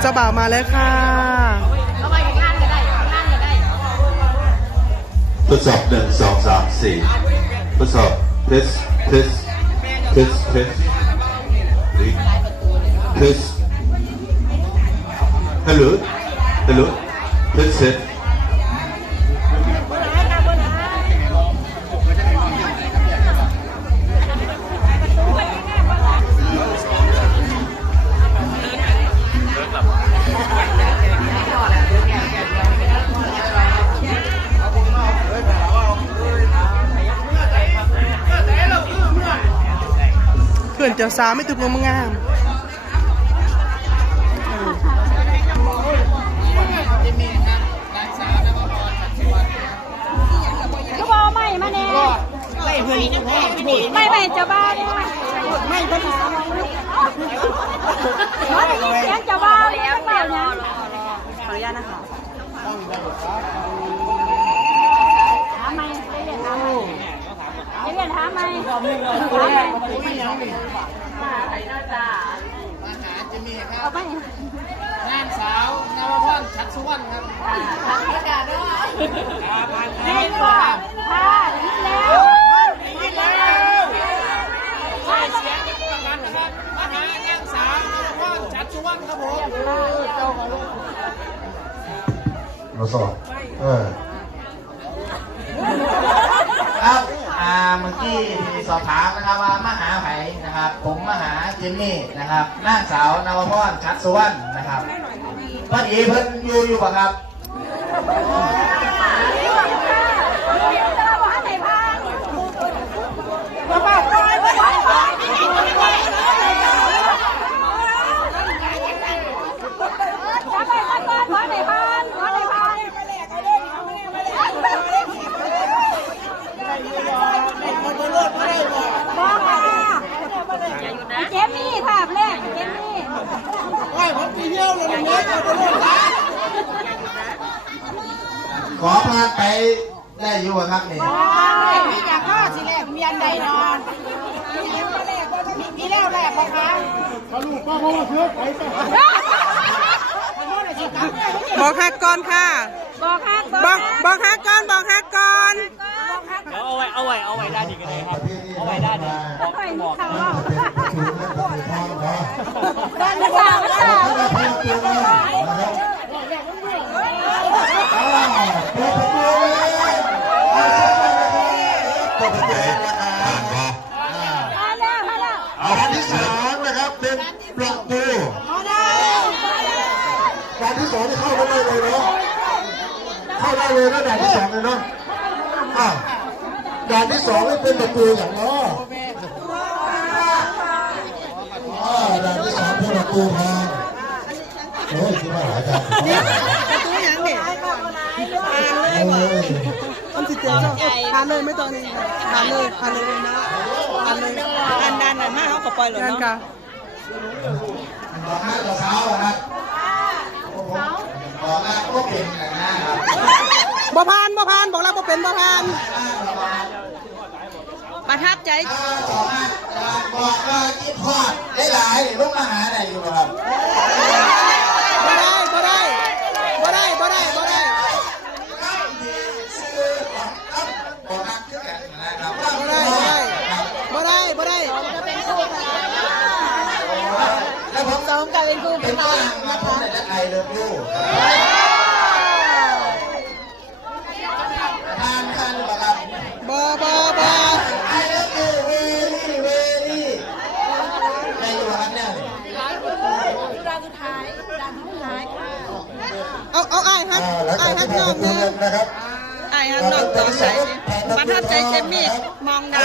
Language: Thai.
เจ้าบ่าวมาแล้วค่ะเอาไว้ข้างๆก็ได้ข้างๆก็ได้ทดสอบหนึ่งสองสามสี่ทดสอบเทสเทสเทสเทสเทสฮัลโหลฮัลโหลเทสเทส เพื่อนเจ้าสาวไม่ตุกงงามก็บอกไม่มาแน่ไม่เพื่อนไม่ไม่เจ้าบ้านไม่เพื่อนไม่ได้ยินเสียงเจ้าบ้านแล้วเปล่านะขออนุญาตนะคะถามไหมได้เรียนถามไหมได้เรียนถามไหม ถามไหมเอาไปนางสาวนวพรชัดสุวรรณครับแม่ก็ค่ะยินแล้วนี่แล้วใช่เสียงประกันนะครับมาหานางสาวนวพรชัดสุวรรณครับผมเราสอบเออครับ มื่อกี้ที่สอบถามนะครับว่ามหาไผ่นะครับ ผมมหาจิมมี่นะครับนางสาวนวพรชัดสุวรรณนะครับพอดีเพิ่นอยู่อยู่ป่ะครับ เจมี่ค่ะแรกเจมี่ โอ้ยผมตีเที่ยวเลยนะเนี่ยเอาไปเลยนะ ขอพาไปได้อยู่ป่ะครับนี่พี่อยากข้อสิแรกเมียนใดนอนมีแล้วแรกปะคะเขาลูกป้าเขาว่าเพื่อไปไปบอกฮักก่อนค่ะ บอกฮักบอกบอกฮักก่อนบอกฮักก่อนเดี๋ยวเอาไว้เอาไว้เอาไว้ด้านนี้กันเลยครับ เอาไว้ด้านนี้บอกไปลูบอก สองนี่เข้าได้เลยเนาะเข้าได้เลยนะด่านที่สองเลยเนาะอ้าวด่านที่สองนี่เป็นประตูอย่างเนาะอ่าด่านที่สองเป็นประตูทางโอ้ยที่มาหลายด่านประตูยังเนี่ยทานเลยว่ะมันสิเจ๋งเนาะทานเลยไม่ต้อนนี้ทานเลยทานเลยนะทานเลยทานด้านนั้นมากเขาก็ปล่อยเลยเนาะค่ะบอกให้ต่อเช้าครับ บอกแล้วก็เป็นอย่างนั้นครับบ่พานบ่พานบอกแล้วบ่เป็นบ่พาน ประทับใจ ถ้าต่อมาบอกว่าคิดทอดได้หลายลูกมาหาไหนอยู่ครับบ่ได้บ่ได้บ่ได้บ่ได้บ่ได้ ซื้อของอัพบอกนักขึ้นกันนะครับ บ่ได้บ่ได้บ่ได้ แล้วผม สอง กับเป็นคู่เป็นบ้างมาผมแต่จะไอเลิฟยูทานทานหรือเปล่าครับบ่บ่บ่ไอเลิฟยูเวลี่เวลี่ในอยู่ครับเนี่ยเอาเอาอ้ายฮักอ้ายฮักน้องนึงนะครับไอ้ฮักน้องตอนไหนสิประทับใจเจมี่มองไหน